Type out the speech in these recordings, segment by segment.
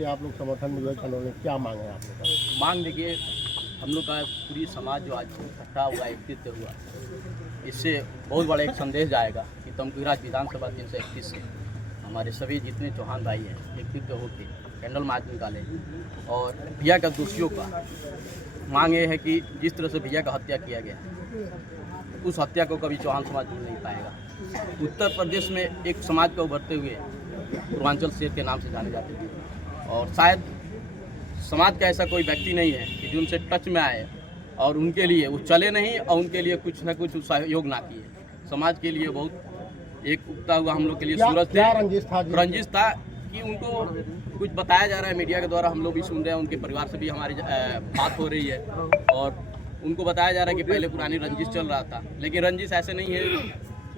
कि आप लोग समर्थन में आंदोलन, क्या मांग है आप लोग का? मांग देखिए, हम लोग का पूरी समाज जो आज इकट्ठा हुआ, एकत्रित हुआ, इससे बहुत बड़ा एक संदेश जाएगा कि तमकुहीराज विधानसभा 331 से हमारे सभी जितने चौहान भाई हैं एकत्रित होकर कैंडल मार्च निकाले। और भैया का दोषियों का मांग ये है कि जिस तरह से भैया का हत्या किया गया, उस हत्या को कभी चौहान समाज भूल नहीं पाएगा। उत्तर प्रदेश में एक समाज को उभरते हुए पूर्वांचल शेर के नाम से जाने जाते थे, और शायद समाज का ऐसा कोई व्यक्ति नहीं है कि जो उनसे टच में आए और उनके लिए वो चले नहीं और उनके लिए कुछ ना कुछ सहयोग ना किए। समाज के लिए बहुत एक उगता हुआ हम लोग के लिए सूरज थे। रंजिश था कि उनको कुछ बताया जा रहा है मीडिया के द्वारा, हम लोग भी सुन रहे हैं, उनके परिवार से भी हमारी बात हो रही है और उनको बताया जा रहा है कि पहले पुरानी रंजिश चल रहा था, लेकिन रंजिश ऐसे नहीं है।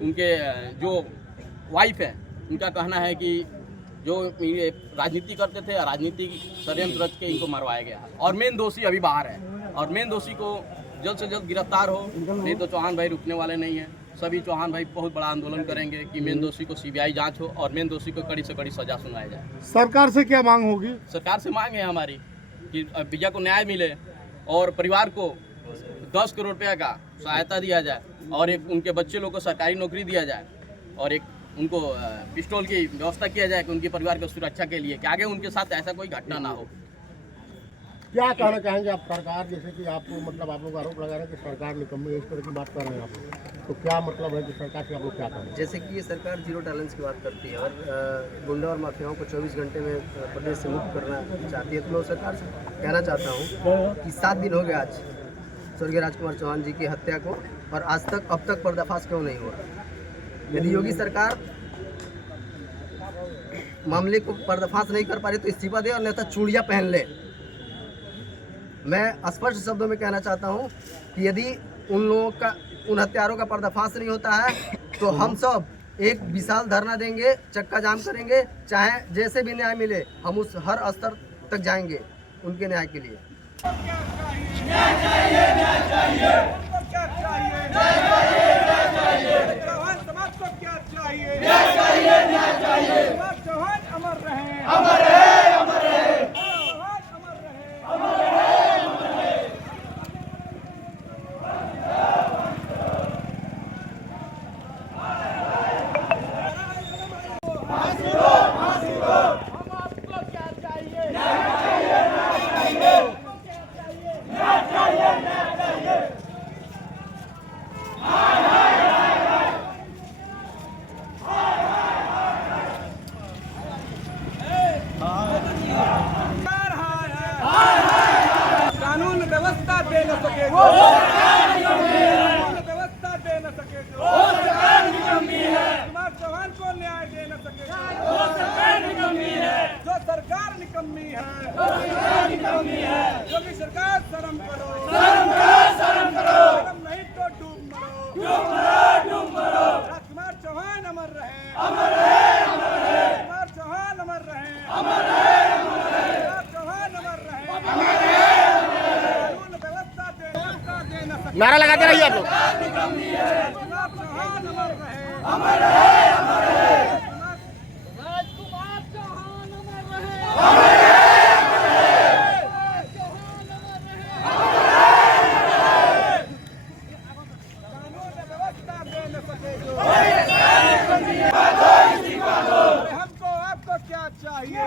उनके जो वाइफ है उनका कहना है कि जो ये राजनीति करते थे, राजनीति षड्यंत्र रच के इनको मरवाया गया और मेन दोषी अभी बाहर है और मेन दोषी को जल्द से जल्द गिरफ्तार हो, नहीं तो चौहान भाई रुकने वाले नहीं हैं। सभी चौहान भाई बहुत बड़ा आंदोलन करेंगे कि मेन दोषी को सीबीआई जांच हो और मेन दोषी को कड़ी से कड़ी सजा सुनाया जाए। सरकार से क्या मांग होगी? सरकार से मांग है हमारी कि भैया को न्याय मिले और परिवार को 10 करोड़ रुपया का सहायता दिया जाए और एक उनके बच्चे लोग को सरकारी नौकरी दिया जाए और एक उनको पिस्टल की व्यवस्था किया जाए कि उनके परिवार की सुरक्षा के लिए, कि आगे उनके साथ ऐसा कोई घटना ना हो। क्या कहना चाहेंगे आप सरकार, जैसे कि आपको मतलब आप लोग आरोप लगा रहे हैं कि सरकार निकम्मी, इस तरह की बात कर रहे हैं आप लोग, तो क्या मतलब है कि सरकार से आप लोग क्या करें? जैसे कि ये सरकार जीरो टॉलरेंस की बात करती है और गुंडा और माफियाओं को 24 घंटे में प्रदेश से मुक्त करना चाहती है, तो मैं सरकार से कहना चाहता हूँ कि 7 दिन हो गए आज स्वर्गीय राजकुमार चौहान जी की हत्या को और आज तक अब तक पर्दाफाश क्यों नहीं हुआ। यदि योगी सरकार मामले को पर्दाफाश नहीं कर पा रही तो इस्तीफा दे और नेता चूड़ियाँ पहन ले। मैं स्पष्ट शब्दों में कहना चाहता हूं कि यदि उन लोगों का, उन हत्यारों का पर्दाफाश नहीं होता है तो हम सब एक विशाल धरना देंगे, चक्का जाम करेंगे, चाहे जैसे भी न्याय मिले हम उस हर स्तर तक जाएंगे उनके न्याय के लिए। कानून व्यवस्था दे न सके, कानून व्यवस्था दे न सके, कुमार चौहान को न्याय दे न सके, जो सरकार निकम्मी है, योगी सरकार शर्म करो, शर्म नहीं तो डूब मरो, राजकुमार चौहान अमर रहे, कुमार चौहान अमर रहे, कुमार चौहान अमर रहे। नारा लगाते रहिए आप लोग। हमको आपको क्या चाहिए?